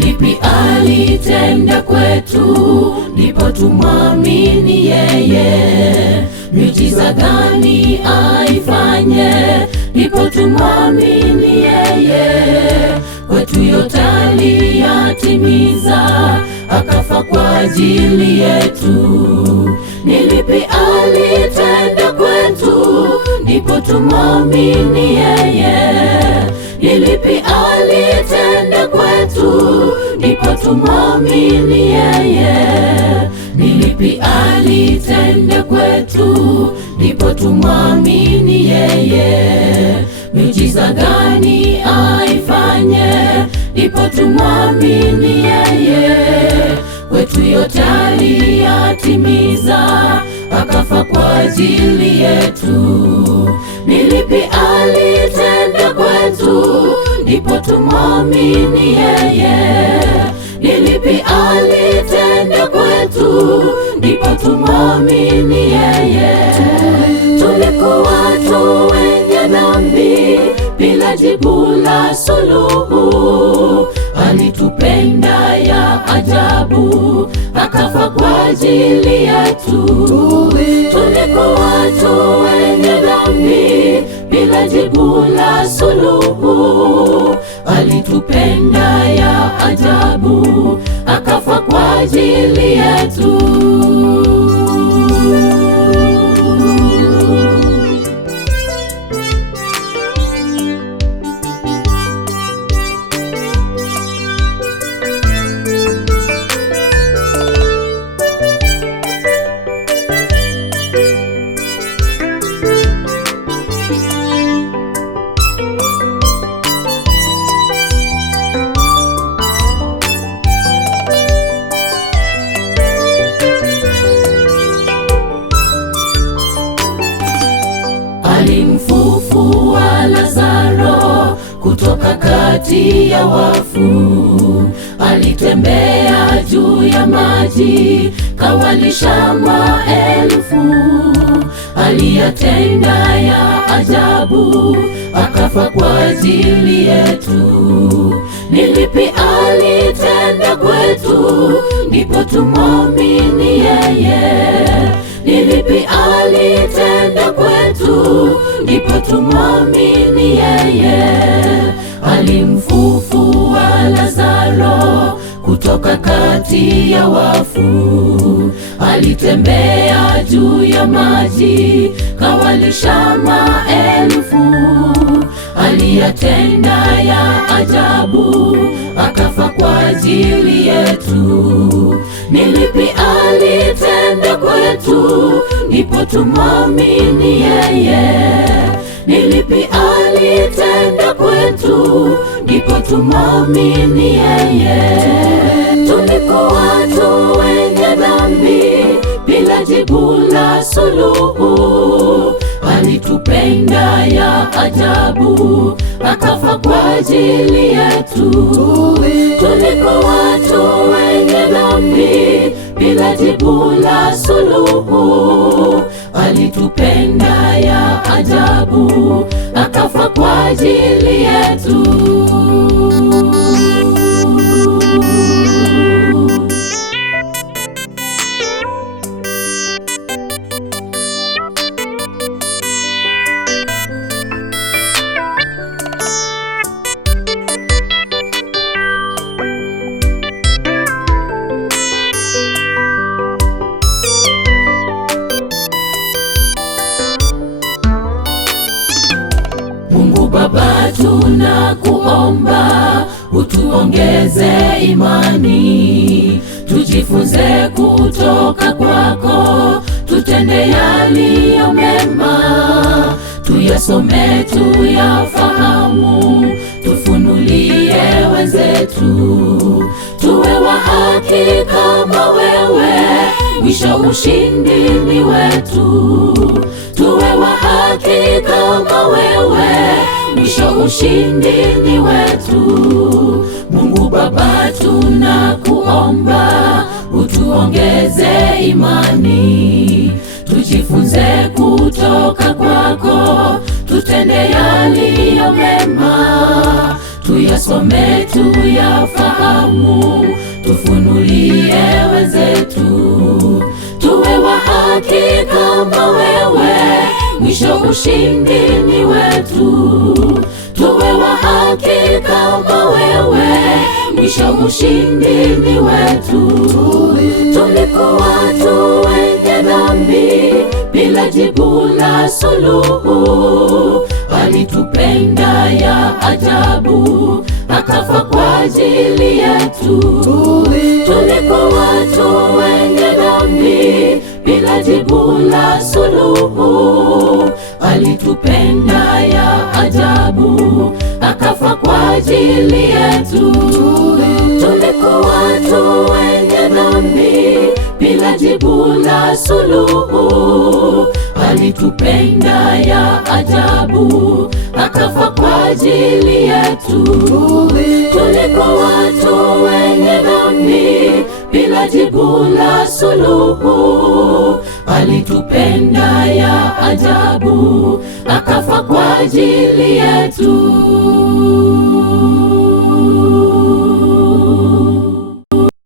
lipi alitenda kwetu, ndipo tumwamini yeye? Miujiza gani aifanye, ndipo tumwamini yeye? Kwetu yote aliyatimiza, akafa kwa ajili yetu. Ni lipi alitenda kwetu, ndipo tumwamini yeye? Ni lipi alitenda kwetu, ndipo tumwamini yeye? Ni lipi alitenda kwetu, ndipo tumwamini yeye? Miujiza gani aifanye, ndipo tumwamini yeye? Kwetu yote aliyatimiza, akafa kwa ajili yetu. Ni lipi alitenda kwetu, ndipo tumwamini yeye? Ni lipi alitenda kwetu, ndipo tumwamini yeye? Tulikuwa tu wenye dhambi, bila jibu la suluhu. Alitupenda ya ajabu, akafa kwa ajili yetu. Tulikuwa tu wenye dhambi, bila jibu la suluhu. Alitupenda ya ajabu, akafa kwa ajili yetu. Alimfufua Lazaro kutoka kati ya wafu. Alitembea juu ya maji, kawalisha maelfu. Aliyatenda ya ajabu, akafa kwa ajili yetu. Ni lipi alitenda kwetu, ndipo tumwamini yeye? Ni lipi alitenda kwetu, ndipo tumwamini yeye? Alimfufua Lazaro kutoka kati ya wafu. Alitembea juu ya maji, kawalisha maelfu. Aliyatenda ya ajabu, akafa kwa ajili yetu. Ni lipi alitenda kwetu, ndipo tumwamini yeye? Ni lipi alitenda kwetu, ndipo tumwamini yeye? Tulikuwa tu wenye dhambi, bila jibu la suluhu. Alitupenda ya ajabu, akafa kwa ajili yetu. Tulikuwa tu wenye dhambi, bila jibu la suluhu. Alitupenda ya ajabu, akafa kwa ajili yetu. Mungu Baba, tunakuomba utuongeze imani, tujifunze kutoka kwako, tutende yaliyo mema, tuyasome tuyafahamu, tufunulie wenzetu, tuwe wa haki kama wewe, mwisho ushindi ni wetu. Tuwe wa haki kama wewe, mwisho ushindi ni wetu. Mungu Baba, tunakuomba utuongeze imani, tujifunze kutoka kwako, tutende yaliyo mema, tuyasome tuyafahamu, ushindi ni wetu. Tuwe wa haki kama wewe, mwisho ushindi ni wetu. Tulikuwa tu wenye dhambi, bila jibu la suluhu. Alitupenda ya ajabu, akafa kwa ajili yetu. Tulikuwa tu wenye dhambi, bila jibu la suluhu. Alitupenda ya ajabu, akafa kwa ajili yetu. Tulikuwa tu wenye dhambi, bila jibu la suluhu. Alitupenda ya ajabu, akafa kwa ajili yetu. Tulikuwa tu wenye dhambi, bila jibu la suluhu. Alitupenda ya ajabu, akafa kwa ajili yetu.